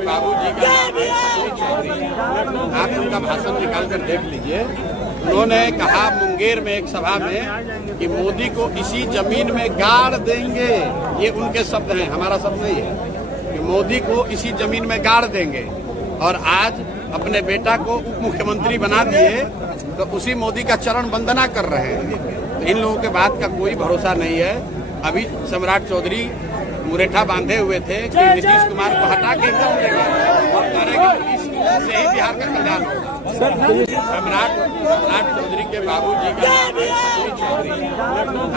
के बाबूजी का नाम है सतीश चौधरी। आप उनका भाषण निकाल कर देख लीजिए। उन्होंने कहा मुंगेर में एक सभा में कि मोदी को इसी जमीन में गाड़ देंगे। ये उनके शब्द हैं, हमारा शब्द नहीं है। कि मोदी को इसी जमीन में गाड़ देंगे और आज अपने बेटा को उप मुख्यमंत्री बना दिए तो उसी मोदी का चरण वंदना कर रहे हैं। तो इन लोगों के बात का कोई भरोसा नहीं है। अभी सम्राट चौधरी मुरेठा बांधे हुए थे कि नीतीश कुमार को हटा के एकदम ले गए और कह रहे कि इससे ही बिहार का कल्याण होगा। सम्राट चौधरी के बाबूजी का नाम है सतीश चौधरी।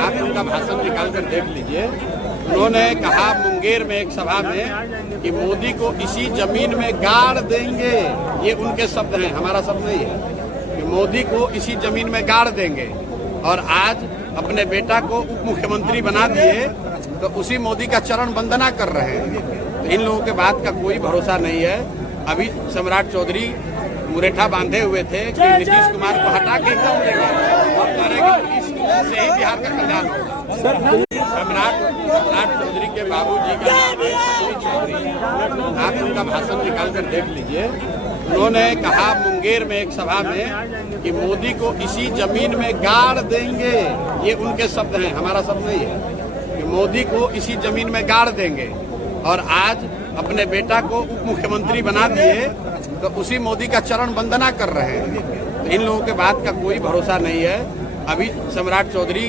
आप उनका भाषण निकाल कर देख लीजिए। उन्होंने कहा मुंगेर में एक सभा में कि मोदी को इसी जमीन में गाड़ देंगे। ये उनके शब्द हैं, हमारा शब्द नहीं है। कि मोदी को इसी जमीन में गाड़ देंगे और आज अपने बेटा को उप मुख्यमंत्री बना दिए तो उसी मोदी का चरण वंदना कर रहे हैं। तो इन लोगों के बात का कोई भरोसा नहीं है। अभी सम्राट चौधरी मुरेठा बांधे हुए थे कि नीतीश कुमार को हटा के एकदम ले गए और कह रहे कि इससे ही बिहार का कल्याण होगा। सम्राट चौधरी के बाबूजी का नाम है सतीश चौधरी। आप उनका भाषण निकाल कर देख लीजिए। उन्होंने कहा मुंगेर में एक सभा में कि मोदी को इसी जमीन में गाड़ देंगे। ये उनके शब्द हैं, हमारा शब्द नहीं है। कि मोदी को इसी जमीन में गाड़ देंगे और आज अपने बेटा को उप मुख्यमंत्री बना दिए तो उसी मोदी का चरण वंदना कर रहे हैं। तो इन लोगों के बात का कोई भरोसा नहीं है। अभी सम्राट चौधरी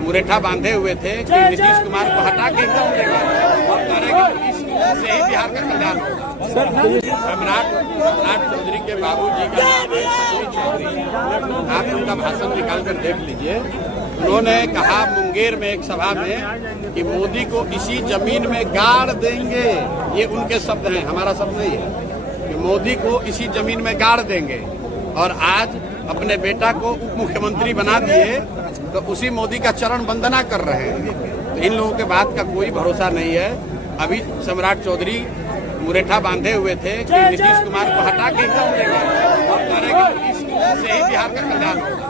मुरेठा बांधे हुए थे कि नीतीश कुमार को हटा के एकदम ले गए और कह रहे कि इससे ही बिहार का कल्याण होगा। सम्राट चौधरी के बाबूजी का नाम है सतीश चौधरी। आप उनका भाषण निकाल कर देख लीजिए। उन्होंने कहा मुंगेर में एक सभा में कि मोदी को इसी जमीन में गाड़ देंगे। ये उनके शब्द हैं, हमारा शब्द नहीं है। कि मोदी को इसी जमीन में गाड़ देंगे और आज अपने बेटा को उप मुख्यमंत्री बना दिए तो उसी मोदी का चरण वंदना कर रहे हैं। तो इन लोगों के बात का कोई भरोसा नहीं है। अभी सम्राट चौधरी मुरेठा बांधे हुए थे कि नीतीश कुमार को हटा के एकदम ले गए और कह रहे कि इससे ही बिहार का कल्याण होगा।